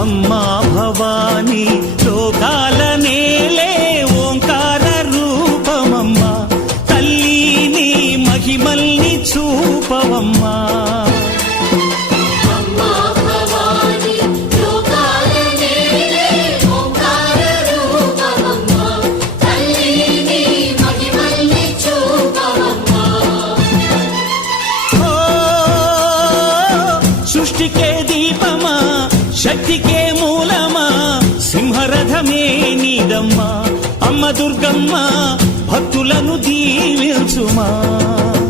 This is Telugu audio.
అమ్మా భవానీ లోకాల నేలే ఓంకార రూపమమ్మా తల్లి మహిమల్ని చూపవమ్మా సృష్టికే దీపమా శక్తికే మూలమా సింహరథమే నీదమ్మా అమ్మ దుర్గమ్మ భక్తులను దీవించుమా